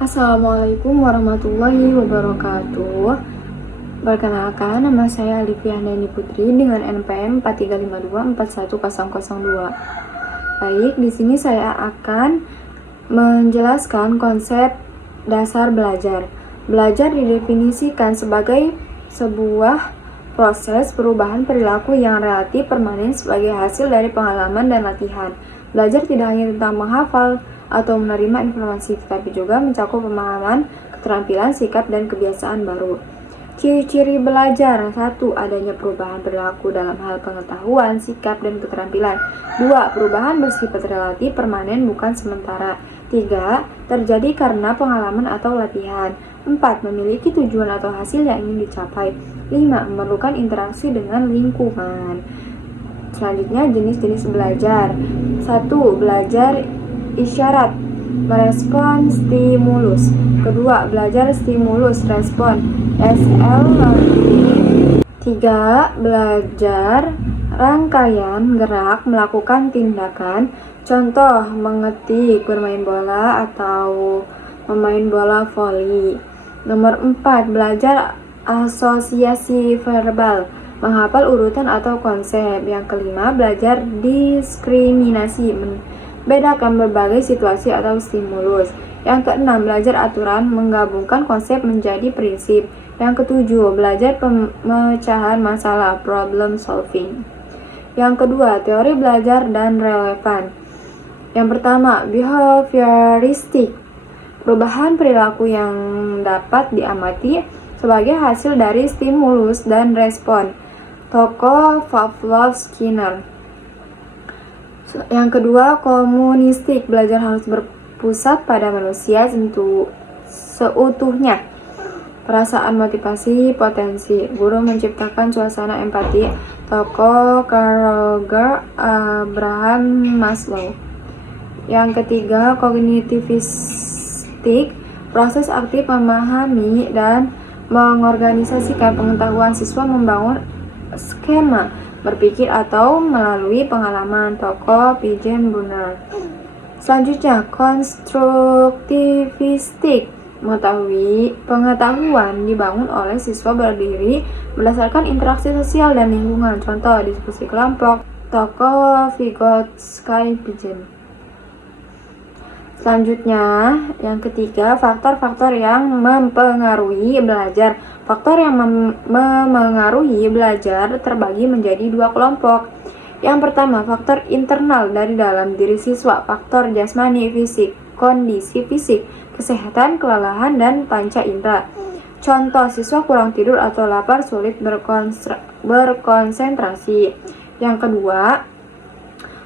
Assalamualaikum warahmatullahi wabarakatuh. Perkenalkan, nama saya Alifia Handayani Putri dengan NPM 4352410002. Baik, di sini saya akan menjelaskan konsep dasar belajar. Belajar didefinisikan sebagai sebuah proses perubahan perilaku yang relatif permanen sebagai hasil dari pengalaman dan latihan. Belajar tidak hanya tentang menghafal atau menerima informasi, tetapi juga mencakup pemahaman, keterampilan, sikap, dan kebiasaan baru. Ciri-ciri belajar: 1. Adanya perubahan perilaku dalam hal pengetahuan, sikap, dan keterampilan. 2. Perubahan bersifat relatif permanen bukan sementara. 3. Terjadi karena pengalaman atau latihan. 4. Memiliki tujuan atau hasil yang ingin dicapai. 5. Memerlukan interaksi dengan lingkungan. Selanjutnya, jenis-jenis belajar. 1. Belajar isyarat, merespon stimulus. Kedua, belajar stimulus respon, SL learning. 3. Belajar rangkaian gerak melakukan tindakan, contoh mengetik, bermain bola, atau memain bola voli. Nomor 4. Belajar asosiasi verbal, menghafal urutan atau konsep. Yang kelima, belajar diskriminasi, bedakan berbagai situasi atau stimulus. Yang keenam, belajar aturan, menggabungkan konsep menjadi prinsip. Yang ketujuh, belajar pemecahan masalah, problem solving. Yang kedua, teori belajar dan relevan. Yang pertama, behavioristik, perubahan perilaku yang dapat diamati sebagai hasil dari stimulus dan respon, tokoh Pavlov, Skinner. Yang kedua, komunistik, belajar harus berpusat pada manusia seutuhnya. Perasaan, motivasi, potensi, guru menciptakan suasana empati, tokoh Carl Rogers, Abraham Maslow. Yang ketiga, kognitivistik, proses aktif memahami dan mengorganisasikan pengetahuan siswa, membangun skema berpikir atau melalui pengalaman, tokoh Pigeon Brunner. Selanjutnya, konstruktivistik, pengetahuan dibangun oleh siswa berdiri berdasarkan interaksi sosial dan lingkungan, contoh diskusi kelompok, tokoh Vygotsky, Pigeon. Selanjutnya, yang ketiga, faktor-faktor yang mempengaruhi belajar. Faktor yang memengaruhi belajar terbagi menjadi dua kelompok. Yang pertama, faktor internal dari dalam diri siswa, faktor jasmani, fisik, kondisi fisik, kesehatan, kelelahan, dan panca indera. Contoh, siswa kurang tidur atau lapar, sulit berkonsentrasi. Yang kedua,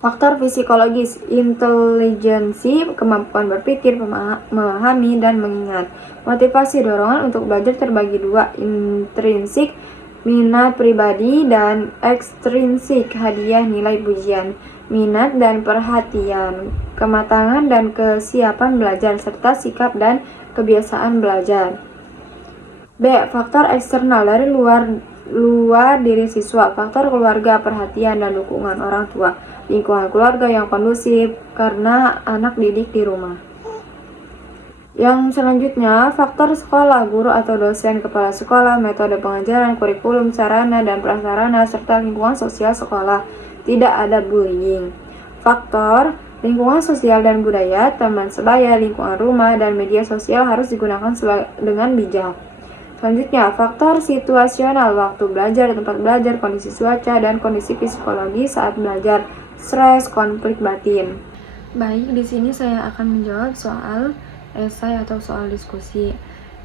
faktor psikologis, intelijensi, kemampuan berpikir, memahami, dan mengingat. Motivasi, dorongan untuk belajar terbagi dua, intrinsik, minat pribadi, dan ekstrinsik, hadiah, nilai pujian. Minat dan perhatian, kematangan dan kesiapan belajar, serta sikap dan kebiasaan belajar. B. Faktor eksternal dari luar diri siswa, faktor keluarga, perhatian dan dukungan orang tua, lingkungan keluarga yang kondusif karena anak didik di rumah. Yang selanjutnya, faktor sekolah, guru atau dosen, kepala sekolah, metode pengajaran, kurikulum, sarana dan prasarana, serta lingkungan sosial sekolah. Tidak ada bullying. Faktor lingkungan sosial dan budaya, teman sebaya, lingkungan rumah, dan media sosial harus digunakan dengan bijak. Selanjutnya, faktor situasional, waktu belajar, tempat belajar, kondisi cuaca, dan kondisi psikologi saat belajar, stres, konflik batin. Baik, di sini saya akan menjawab soal esai atau soal diskusi.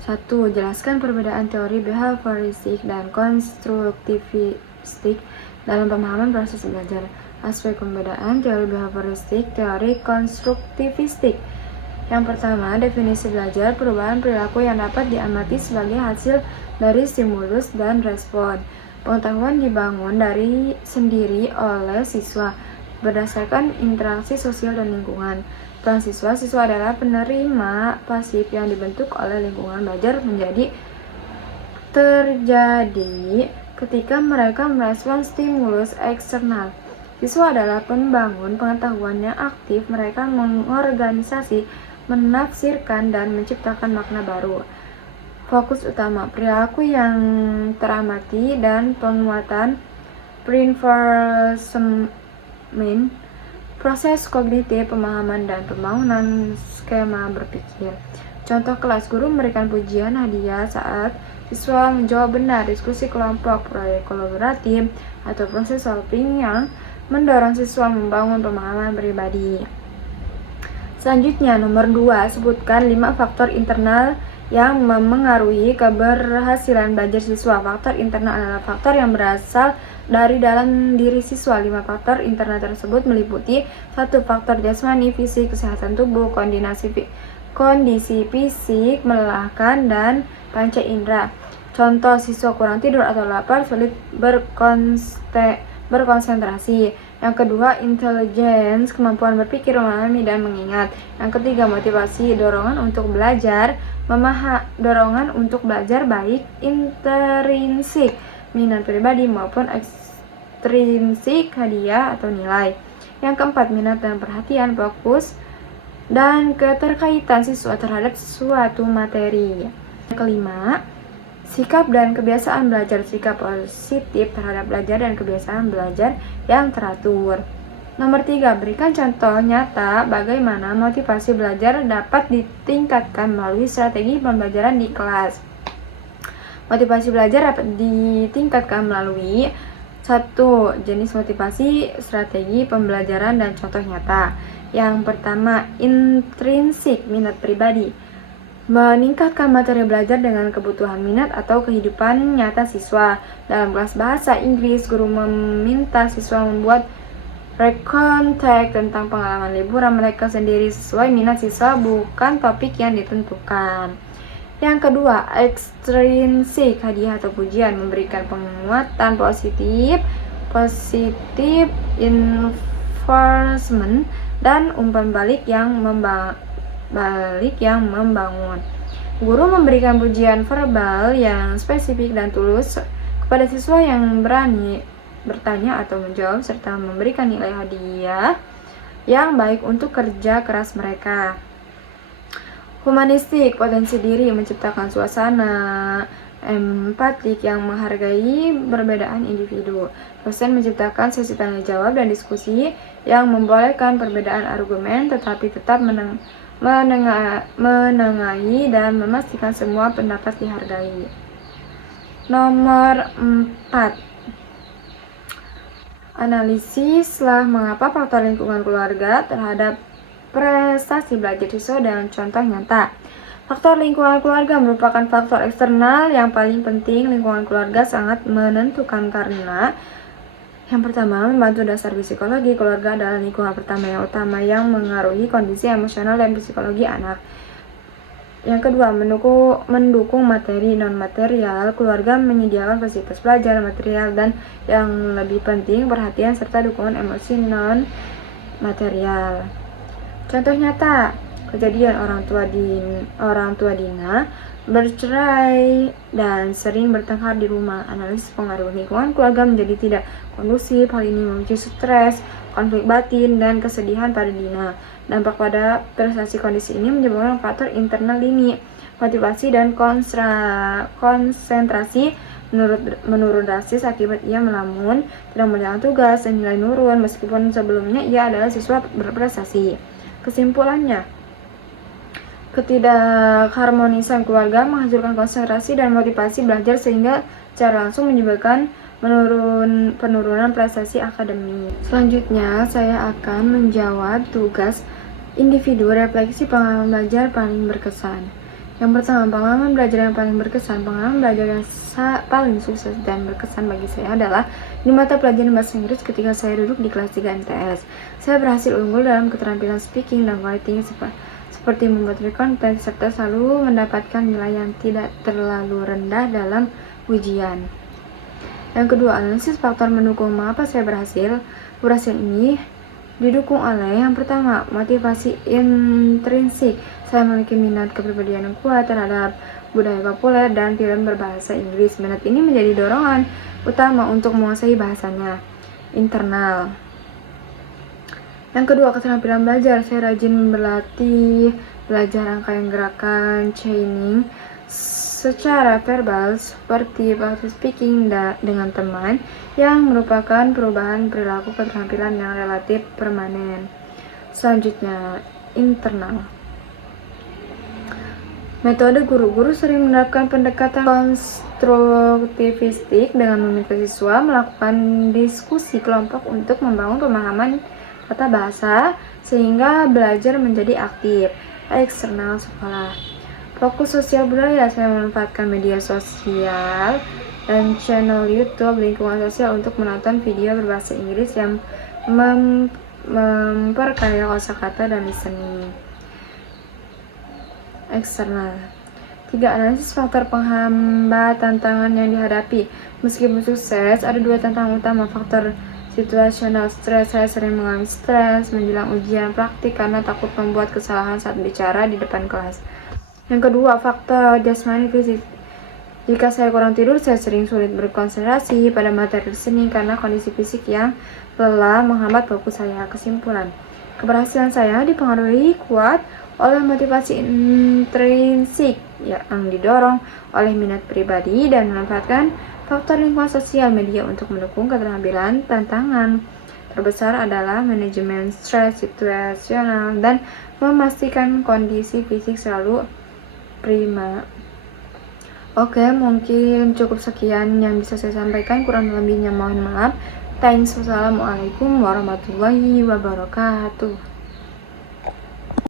1. Jelaskan perbedaan teori behavioristik dan konstruktivistik dalam pemahaman proses belajar. Aspek pembedaan teori behavioristik, teori konstruktivistik. Yang pertama, definisi belajar, perubahan perilaku yang dapat diamati sebagai hasil dari stimulus dan respon. Pengetahuan dibangun dari sendiri oleh siswa berdasarkan interaksi sosial dan lingkungan. Peran siswa adalah penerima pasif yang dibentuk oleh lingkungan. Belajar terjadi ketika mereka merespon stimulus eksternal. Siswa adalah pembangun pengetahuan yang aktif, mereka mengorganisasi menafsirkan dan menciptakan makna baru. Fokus utama, perilaku yang teramati dan penguatan reinforcement, proses kognitif, pemahaman, dan pembangunan skema berpikir. Contoh kelas, guru memberikan pujian hadiah saat siswa menjawab benar, diskusi kelompok, proyek kolaboratif, atau proses solving yang mendorong siswa membangun pemahaman pribadi. Selanjutnya, nomor 2, sebutkan 5 faktor internal yang memengaruhi keberhasilan belajar siswa. Faktor internal adalah faktor yang berasal dari dalam diri siswa. 5 faktor internal tersebut meliputi 1. Faktor jasmani, fisik, kesehatan tubuh, kondisi fisik melelahkan, dan panca indera. Contoh, siswa kurang tidur atau lapar, sulit berkonsentrasi. Yang kedua, intelligence, kemampuan berpikir, memahami, dan mengingat. Yang ketiga, motivasi, dorongan untuk belajar, dorongan untuk belajar baik intrinsik, minat pribadi, maupun ekstrinsik, hadiah atau nilai. Yang keempat, minat dan perhatian, fokus, dan keterkaitan siswa terhadap suatu materi. Yang kelima, sikap dan kebiasaan belajar, sikap positif terhadap belajar dan kebiasaan belajar yang teratur. Nomor 3, berikan contoh nyata bagaimana motivasi belajar dapat ditingkatkan melalui strategi pembelajaran di kelas. Motivasi belajar dapat ditingkatkan melalui 1. Jenis motivasi, strategi pembelajaran, dan contoh nyata. Yang pertama, intrinsik, minat pribadi. Meningkatkan materi belajar dengan kebutuhan minat atau kehidupan nyata siswa. Dalam kelas bahasa Inggris, guru meminta siswa membuat rekontek tentang pengalaman liburan mereka sendiri sesuai minat siswa, bukan topik yang ditentukan. Yang kedua, ekstrinsik, hadiah atau pujian, memberikan penguatan positif enforcement, dan umpan balik yang membangun. Guru memberikan pujian verbal yang spesifik dan tulus kepada siswa yang berani bertanya atau menjawab, serta memberikan nilai hadiah yang baik untuk kerja keras mereka. Humanistik, potensi diri, menciptakan suasana empatik yang menghargai perbedaan individu. Dosen menciptakan sesi tanya jawab dan diskusi yang membolehkan perbedaan argumen tetapi tetap menengahi dan memastikan semua pendapat dihargai. Nomor 4, analisislah mengapa faktor lingkungan keluarga terhadap prestasi belajar siswa dengan contoh nyata. Faktor lingkungan keluarga merupakan faktor eksternal yang paling penting. Lingkungan keluarga sangat menentukan karena yang pertama, membantu dasar psikologi. Keluarga adalah lingkungan pertama yang utama yang mengaruhi kondisi emosional dan psikologi anak. Yang kedua, mendukung materi non-material. Keluarga menyediakan fasilitas belajar, material, dan yang lebih penting, perhatian serta dukungan emosi non-material. Contoh nyata, kejadian orang tua Dina bercerai dan sering bertengkar di rumah. Analisis pengaruh lingkungan keluarga menjadi tidak kondusif. Hal ini memicu stres, konflik batin, dan kesedihan pada Dina. Dampak pada prestasi kondisi ini menyebabkan faktor internal Dini, motivasi dan konsentrasi menurun drastis akibat ia melamun, tidak menjalankan tugas, dan nilai nurun meskipun sebelumnya ia adalah siswa berprestasi. Kesimpulannya, ketidakharmonisan keluarga menghancurkan konsentrasi dan motivasi belajar sehingga secara langsung menyebabkan penurunan prestasi akademik. Selanjutnya, saya akan menjawab tugas individu refleksi pengalaman belajar paling berkesan. Yang pertama, pengalaman belajar yang paling berkesan. Pengalaman belajar yang paling sukses dan berkesan bagi saya adalah di mata pelajaran bahasa Inggris ketika saya duduk di kelas 3 MTS. Saya berhasil unggul dalam keterampilan speaking dan writing seperti membuat rekontek serta selalu mendapatkan nilai yang tidak terlalu rendah dalam ujian. Yang kedua, analisis faktor mendukung mengapa saya berhasil. Keberhasilan ini didukung oleh yang pertama, motivasi intrinsik. Saya memiliki minat kepribadian yang kuat terhadap budaya populer dan film berbahasa Inggris. Minat ini menjadi dorongan utama untuk menguasai bahasanya. Internal. Yang kedua, keterampilan belajar. Saya rajin berlatih belajar rangkaian gerakan chaining secara verbal seperti public speaking dengan teman yang merupakan perubahan perilaku keterampilan yang relatif permanen. Selanjutnya, internal. Metode guru-guru sering menerapkan pendekatan konstruktivistik dengan meminta siswa melakukan diskusi kelompok untuk membangun pemahaman tata bahasa sehingga belajar menjadi aktif. Eksternal sekolah. Fokus sosial budaya, saya memanfaatkan media sosial dan channel YouTube lingkungan sosial untuk menonton video berbahasa Inggris yang memperkaya kosakata dan listening. Eksternal. 3. Analisis faktor penghambat tantangan yang dihadapi. Meskipun sukses, ada 2 tantangan utama. Faktor situasional stres. Saya sering mengalami stres menjelang ujian praktik karena takut membuat kesalahan saat bicara di depan kelas. Yang kedua, faktor jasmani fisik. Jika saya kurang tidur, saya sering sulit berkonsentrasi pada materi listening karena kondisi fisik yang lelah menghambat fokus saya. Kesimpulan, keberhasilan saya dipengaruhi kuat oleh motivasi intrinsik yang didorong oleh minat pribadi dan memanfaatkan faktor lingkungan sosial media untuk mendukung keterampilan. Tantangan terbesar adalah manajemen stres situasional dan memastikan kondisi fisik selalu prima. Oke, mungkin cukup sekian yang bisa saya sampaikan, kurang lebihnya mohon maaf. Thanks. Wassalamualaikum warahmatullahi wabarakatuh.